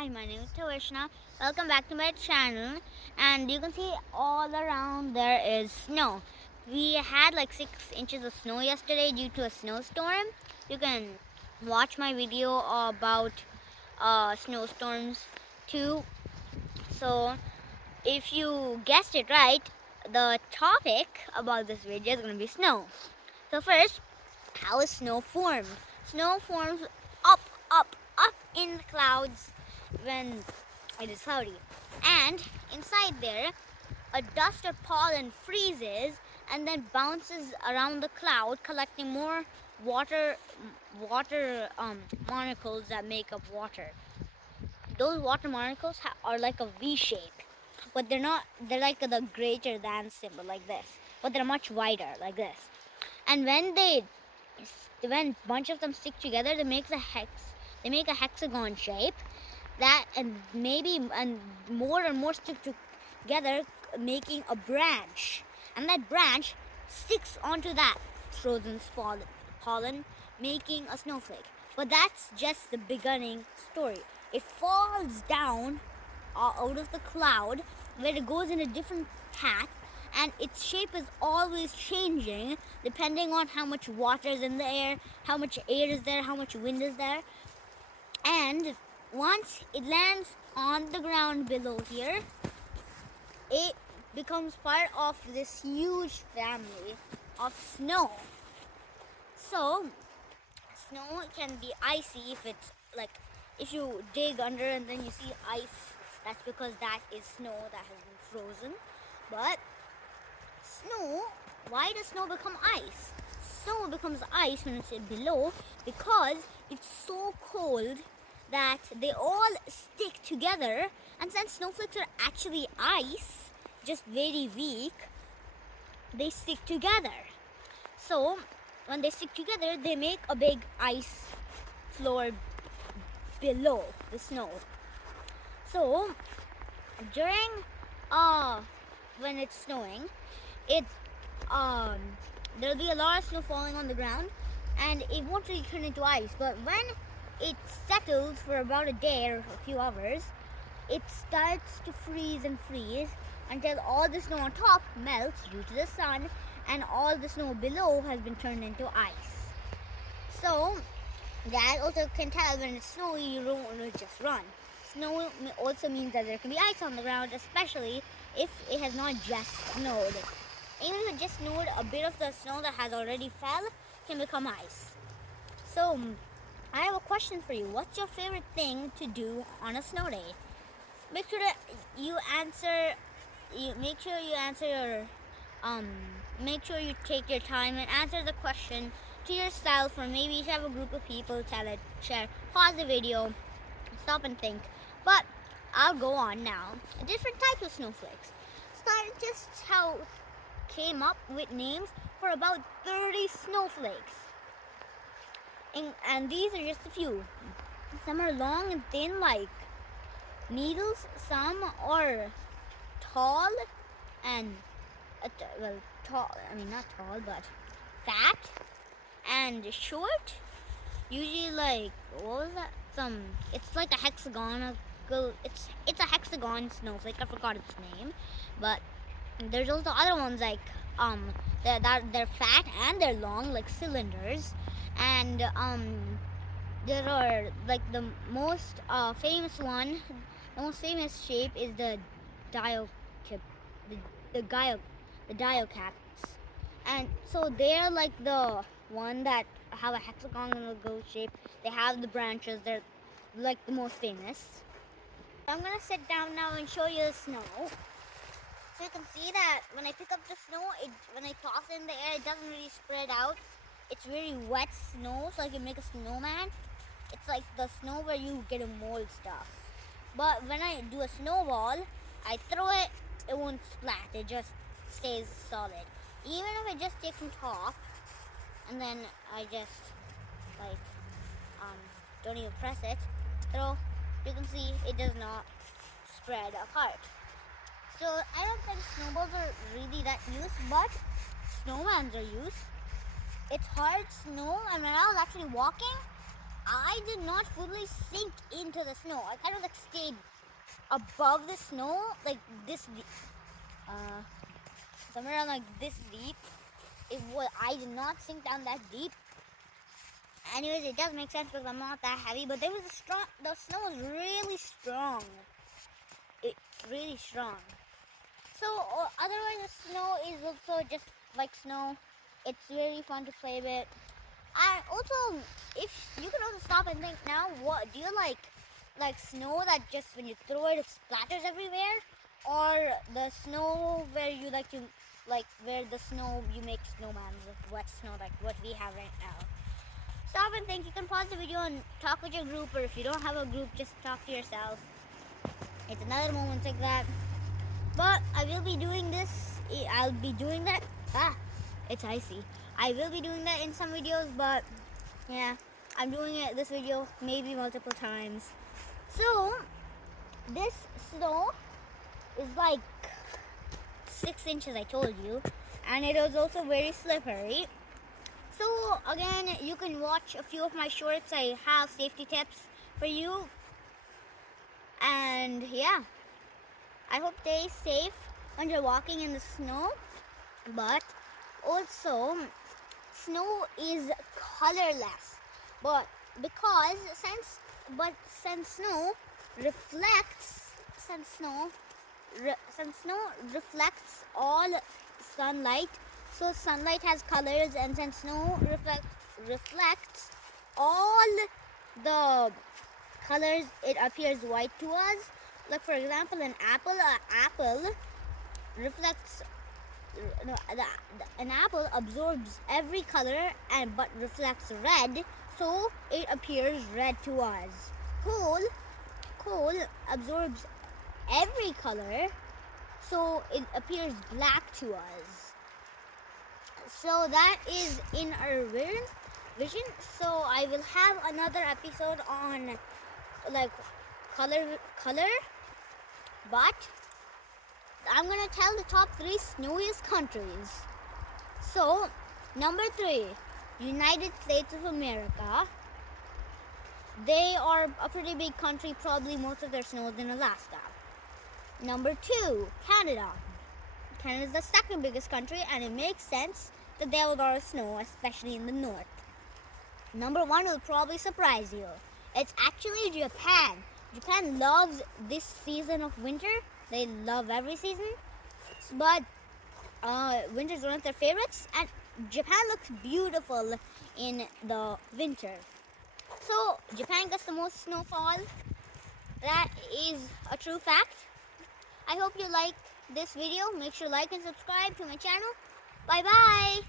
Hi, my name is Krishna. Welcome back to my channel. And you can see all around there is snow. We had like 6 inches of snow yesterday due to a snowstorm. You can watch my video about snowstorms too. So, if you guessed it right, the topic about this video is going to be snow. So first, how is snow formed? Snow forms up, up in the clouds when it is cloudy. And inside there, a dust or pollen freezes and then bounces around the cloud, collecting more water molecules that make up water. Those water molecules are like a V shape, but they're not. They're like the greater than symbol, like this, but they're much wider, like this. And when a bunch of them stick together, they make a hexagon shape. That and more and more stick together, making a branch. And that branch sticks onto that frozen pollen, making a snowflake. But that's just the beginning story. It falls down out of the cloud, where it goes in a different path, and its shape is always changing depending on how much water is in the air, how much air is there, how much wind is there. And once it lands on the ground below here, it becomes part of this huge family of snow. So snow can be icy if you dig under and then you see ice. That's because that is snow that has been frozen. But why does snow become ice? Snow becomes ice when it's below because it's so cold that they all stick together. And since snowflakes are actually ice, just very weak, they stick together. So when they stick together, they make a big ice floor below the snow. So during when it's snowing, there'll be a lot of snow falling on the ground, and it won't really turn into ice. But when it settles for about a day or a few hours, it starts to freeze and freeze until all the snow on top melts due to the sun, and all the snow below has been turned into ice. So that also can tell when it's snowy, you don't want to just run. Snow also means that there can be ice on the ground, especially if it has not just snowed. Even if it just snowed, a bit of the snow that has already fell can become ice. So I have a question for you. What's your favorite thing to do on a snow day? Make sure that you answer. Make sure you take your time and answer the question to yourself, or maybe you should have a group of people, tell it, share, pause the video, stop and think. But I'll go on now. Different types of snowflakes. Scientists came up with names for about 30 snowflakes. And these are just a few. Some are long and thin like needles. Some are tall and, not tall, but fat and short. Usually what was that? It's like a hexagon. It's a hexagon snowflake. I forgot its name, but there's also other ones like they're fat and they're long, like cylinders. And there are like the most famous one. The most famous shape is the diocaps, and so they're like the one that have a hexagonal shape. They have the branches. They're like the most famous. I'm gonna sit down now and show you the snow. So you can see that when I pick up the snow, when I toss it in the air, it doesn't really spread out. It's very wet snow, so I can make a snowman. It's like the snow where you get a mold stuff. But when I do a snowball, I throw it, it won't splat. It just stays solid. Even if I just take from top, and then I just don't even press it, throw, you can see it does not spread apart. So I don't think snowballs are really that used, but snowmans are used. It's hard snow, and when I was actually walking, I did not fully sink into the snow. I kind of like stayed above the snow, like this deep, somewhere around like this deep. I did not sink down that deep. Anyways, it does make sense because I'm not that heavy, but there was the snow was really strong. It's really strong. So, otherwise the snow is also just like snow. It's really fun to play with. And also, if you can also stop and think now, what do you like snow that just when you throw it, it splatters everywhere, or the snow where you like to where the snow you make snowman with wet snow like what we have right now? Stop and think. You can pause the video and talk with your group, or if you don't have a group, just talk to yourself. It's another moment like that. But I will be doing this. I'll be doing that. It's icy. I will be doing that in some videos, but yeah, I'm doing this video maybe multiple times. So this snow is like 6 inches, I told you, and it is also very slippery. So again, you can watch a few of my shorts. I have safety tips for you, and yeah, I hope stay safe when you're walking in the snow. But also, snow is colorless, but since snow reflects reflects all sunlight, so sunlight has colors, and since snow reflects all the colors, it appears white to us. Like for example, an apple reflects an apple absorbs every color but reflects red, so it appears red to us. Coal absorbs every color, so it appears black to us. So that is in our vision. So I will have another episode on like color, but I'm gonna tell the top 3 snowiest countries. So, number 3, United States of America. They are a pretty big country, probably most of their snow is in Alaska. Number 2, Canada. Canada is the second biggest country, and it makes sense that they have a lot of snow, especially in the north. Number 1 will probably surprise you. It's actually Japan. Japan loves this season of winter. They love every season, but winter is one of their favorites, and Japan looks beautiful in the winter. So Japan gets the most snowfall. That is a true fact. I hope you like this video. Make sure to like and subscribe to my channel. Bye bye.